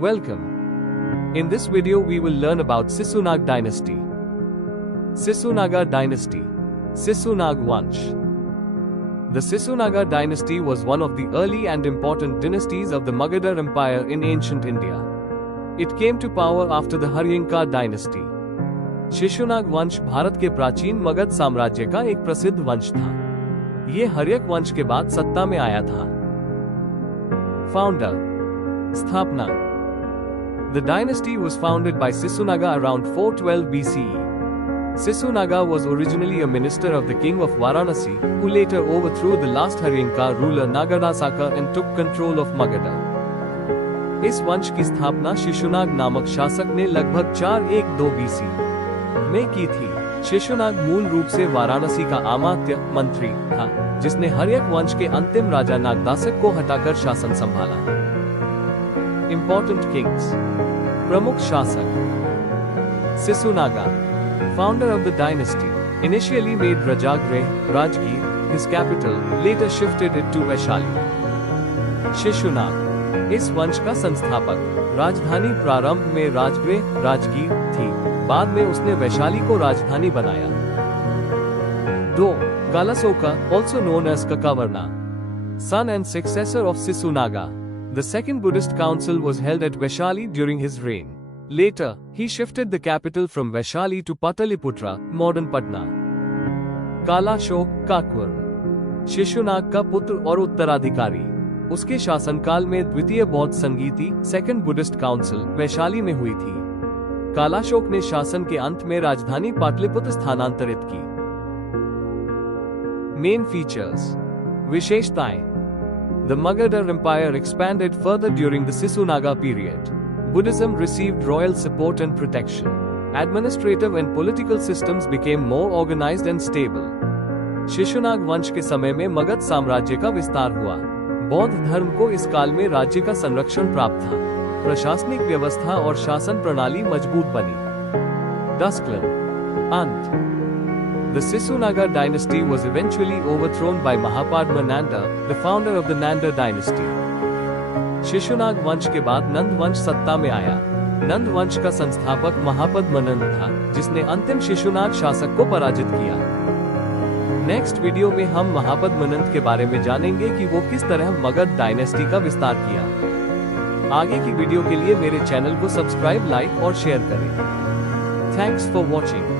Welcome. In this video we will learn about Sisunag dynasty. Sisunaga dynasty. Sisunag Vansh. The Sisunaga dynasty was one of the early and important dynasties of the Magadha Empire in ancient India. It came to power after the Haryanka dynasty. Shishunaga वंश भारत के प्राचीन मगध साम्राज्य का एक प्रसिद्ध वंश था। ये हर्यक वंश के बाद सत्ता में आया था। फाउंडर, स्थापना। The dynasty was founded by Sisunaga around 412 BCE. Sisunaga was originally a minister of the king of Varanasi, who later overthrew the last Haryanka ruler Nagarasaka and took control of Magadha. इस वंश की स्थापना शिशुनाग नामक शासक ने लगभग 412 BC में की थी। शिशुनाग मूल रूप से वाराणसी का अमात्य मंत्री था, जिसने हर्यक वंश के अंतिम राजा नागदासक को हटाकर शासन संभाला। Important kings. प्रमुख शासक। Sisunaga, founder of the dynasty, initially made Rajagriha, Rajgir, his capital, later shifted it to Vaishali. Shishunaga, इस वंश का संस्थापक। राजधानी प्रारंभ में राजगृह, राजगीर थी, बाद में उसने वैशाली को राजधानी बनाया। 2. Galasoka, also known as Kakavarna, son and successor of Sisunaga. The second Buddhist council was held at Vaishali during his reign. Later, he shifted the capital from Vaishali to Pataliputra, modern Patna. Kalashoka काकवर, Shishunaga का पुत्र और उत्तराधिकारी। उसके शासनकाल में द्वितीय बौद्ध संगीति, second Buddhist council, Vaishali में हुई थी। कालाशोक ने शासन के अंत में राजधानी पाटलिपुत्र स्थानांतरित की। मेन फीचर्स, विशेषताएं। The Magadha Empire expanded further during the Sisunaga period. Buddhism received royal support and protection. Administrative and political systems became more organized and stable. Shishunaga वंश के समय में मगध साम्राज्य का विस्तार हुआ। बौद्ध धर्म को इस काल में राज्य का संरक्षण प्राप्त था। प्रशासनिक व्यवस्था और शासन प्रणाली मजबूत बनी। डस्कलन, अंत। The Sisunaga dynasty was eventually overthrown by Mahapadma Nanda, the founder of the Nanda dynasty. Shishunaga वंश के बाद नंद वंश सत्ता में आया। नंद वंश का संस्थापक महापद्म नंद था, जिसने अंतिम शिशुनाग शासक को पराजित किया। नेक्स्ट वीडियो में हम महापद्म नंद के बारे में जानेंगे कि वो किस तरह मगध डायनेस्टी का विस्तार किया। आगे की वीडियो के लिए मेरे चैनल को सब्सक्राइब, लाइक और शेयर करें। Thanks for watching.